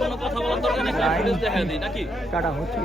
কোনো কাটা হচ্ছে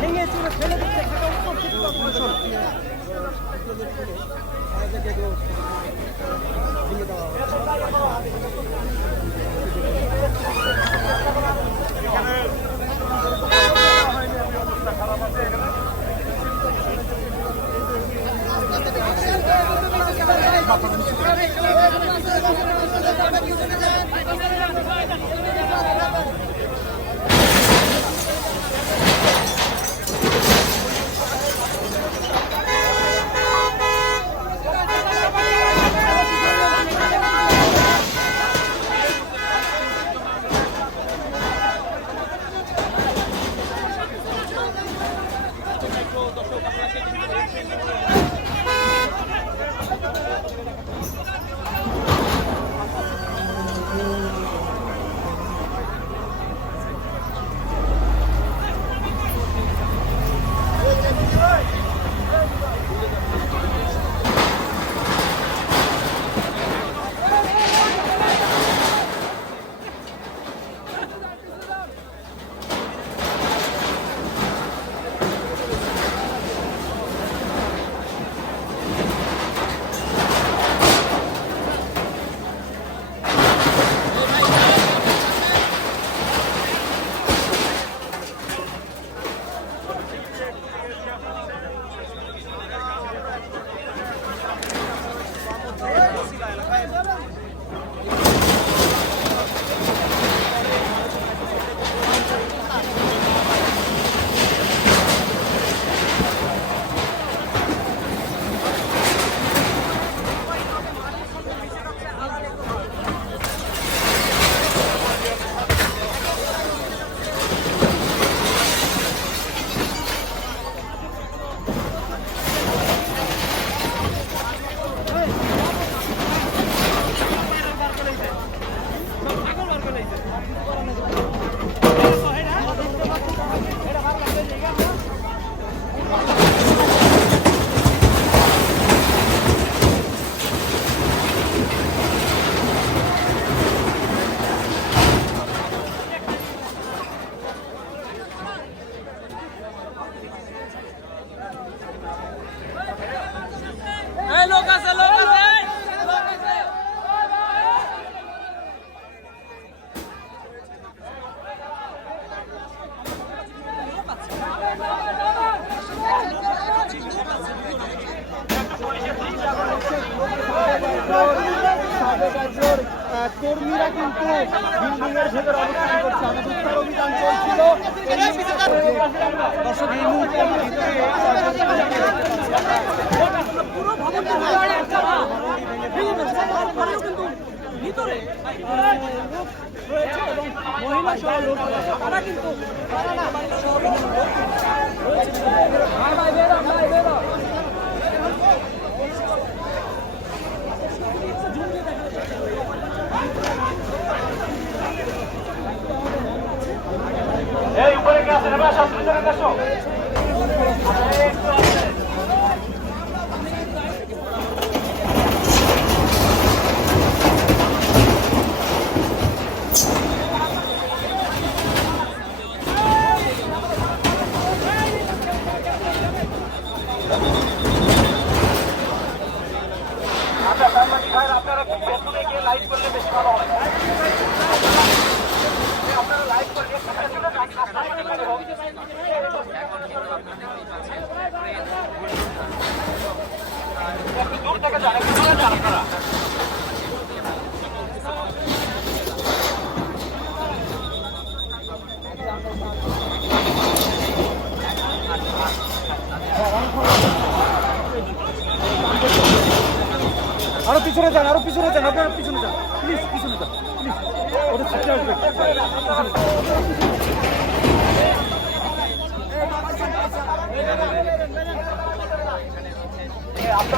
ভেঙে ভিতরে রয়েছে এবং মহিলা সহ লোকরা তারা কিন্তু তারা না রয়েছে আরও পিছনে যান, আরও পিছনে যান, আপনারা পিছনে যান। প্লিজ পিছনে যান প্লিজ ওদের ছুটে আসবে এবং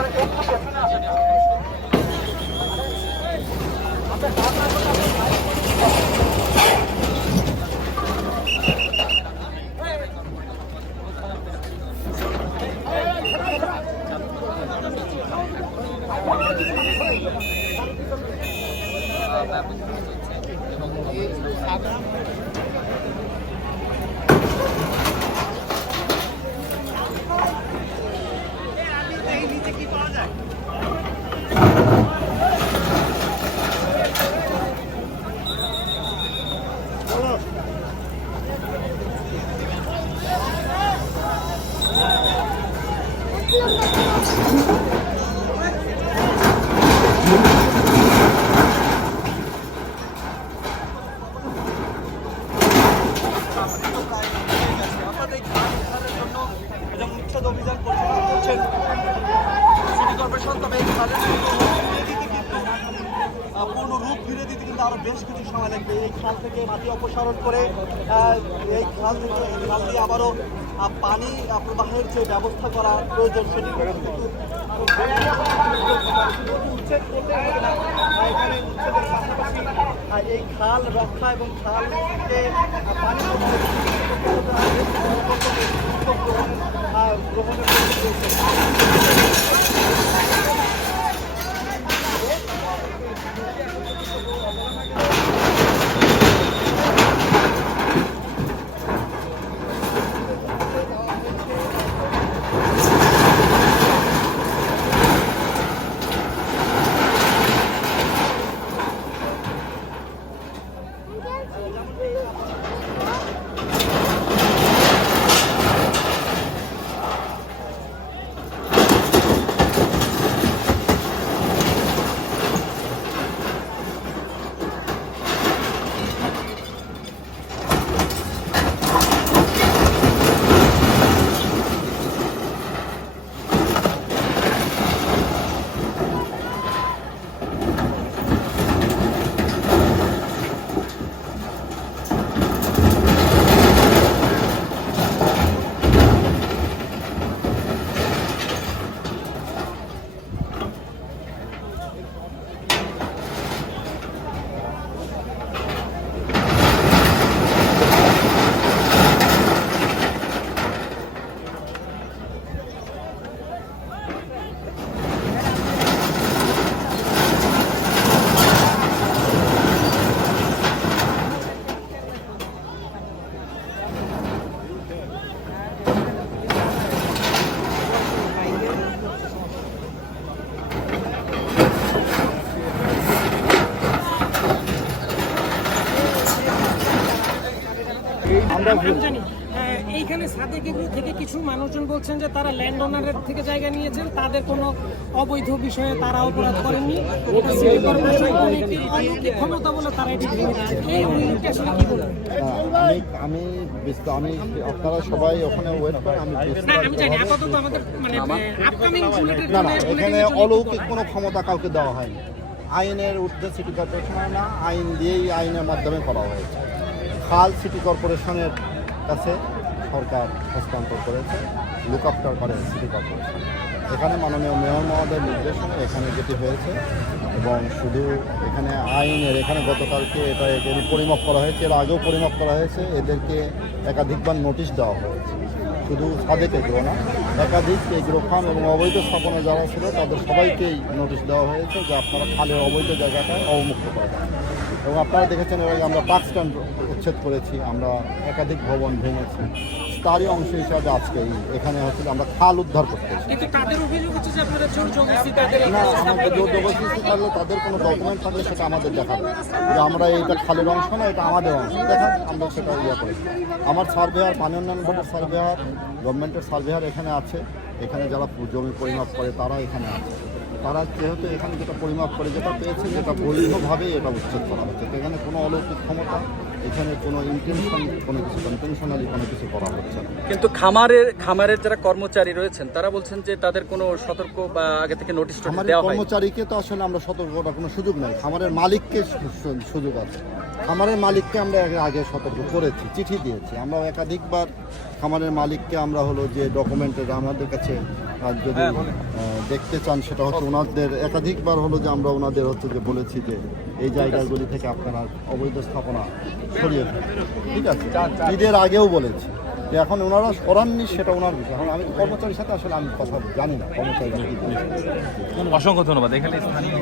উচ্ছেদ অভিযান পরিচালনা করছেন সিটি কর্পোরেশন, তবে পূর্ণ রূপ ফিরে দিতে কিন্তু আরও বেশ কিছু সময় লাগবে। এই খাল থেকে মাটি অপসারণ করে এই খাল থেকে, এই খাল দিয়ে আবারও পানি প্রবাহের যে ব্যবস্থা করা প্রয়োজন সেটি কিন্তু উচ্ছেদ এই খাল রক্ষা এবং খাল থেকে পানি গ্রহণের প্রয়োজন রয়েছে। আমি জানি এইখানে সাদেক এগুলো থেকে কিছু মানুষজন বলছেন যে তারা ল্যান্ড ওনারের থেকে জায়গা নিয়েছেন তাদের কোনো অবৈধ বিষয়ে তারা অপরাধ করেননি। এটা সিটি কর্পোরেশন কমিটির অলৌকিক ক্ষমতা বলে তারা এটি এই অভিযোগটি আসলে কি বলবেন? আমি আমি আমি আপনারা সবাই ওখানে ওয়েট করেন আমি না আমি জানি আপাতত আমাদের মানে আপকামিং বুলেটের না না এখানে অলৌকিক কোনো ক্ষমতা কাউকে দেওয়া হয়নি। আইনের ঊর্ধ্বে সিটি কর্পোরেশনের না আইন দিয়েই আইনের মাধ্যমে করা হয়েছে। খাল সিটি কর্পোরেশনের কাছে সরকার হস্তান্তর করেছে লুক আফটার করে সিটি কর্পোরেশন। এখানে মাননীয় মেয়র মহোদয়ের নির্দেশনে এখানে যেটি হয়েছে এবং শুধু এখানে আইনের, এখানে গতকালকে এটা এদের পরিমাপ করা হয়েছে, এর আগেও পরিমাপ করা হয়েছে, এদেরকে একাধিকবার নোটিশ দেওয়া হয়েছে। শুধু সাদেক এগ্রো না, একাধিক এগ্রো ফার্ম এবং অবৈধ স্থাপনা যারা ছিল, তাদের সবাইকেই নোটিশ দেওয়া হয়েছে যে আপনারা খালের অবৈধ জায়গাটা অবমুক্ত করে দেন। এবং আপনারা দেখেছেন এর আগে আমরা পাক স্ট্যান্ড উচ্ছেদ করেছি আমরা একাধিক ভবন ভেঙেছি। তারই অংশ হিসাবে আজকে এই- এখানে হচ্ছে আমরা খাল উদ্ধার করতে। কিন্তু তাদের অভিযোগ হচ্ছে যে আপনারা জোর জবরদস্তি তাদের না আমাদের জোর জবরদস্তি করলে তাদের কোনো ডকুমেন্ট থাকলে সেটা আমাদের দেখাবে। যে আমরা এইটা খালের অংশ না এটা আমাদের অংশ। দেখান আমরা সেটা ইয়ে করেছি আমার সার্ভেয়ার পানি উন্নয়ন বোর্ডের সার্ভেয়ার গভর্নমেন্টের সার্ভেয়ার এখানে আছে। এখানে যারা জমি পরিমাপ করে তারা এখানে আছে। তারা যেহেতু এখানে যেটা পরিমাপ করে যেটা পেয়েছে যেটা বৈধভাবে এটা উচ্ছেদ করা হচ্ছে। তো এখানে কোনো অলৌকিক ক্ষমতা এখানে কোনো ইন্টেনশন কোনো কিছু ইন্টেনশনালি কোনো কিছু করা হচ্ছে না। কিন্তু খামারের খামারের যারা কর্মচারী রয়েছেন তারা বলছেন যে তাদের কোনো সতর্ক বা আগে থেকে নোটিশ দেওয়া হয় কর্মচারীকে তো আসলে আমরা সতর্ক করার কোনো সুযোগ নেই। খামারের মালিককে সুযোগ আছে। খামারের মালিককে আমরা আগে সতর্ক করেছি চিঠি দিয়েছি। আমরা একাধিকবার খামারের মালিককে আমরা হলো যে ডকুমেন্টের আমাদের কাছে আহ, যদি দেখতে চান সেটা হচ্ছে ওনাদের একাধিকবার হলো যে আমরা ওনাদের হচ্ছে যে বলেছি যে এই জায়গাগুলি থেকে আপনারা অবৈধ স্থাপনা সরিয়ে। ঠিক আছে? ঈদের আগেও বলেছি। যে এখন ওনারা করাননি সেটা ওনার বিষয়। এখন আমি কর্মচারীর সাথে আসলে আমি কথা জানি না কর্মচারী অসংখ্য ধন্যবাদ। এখানে স্থানীয়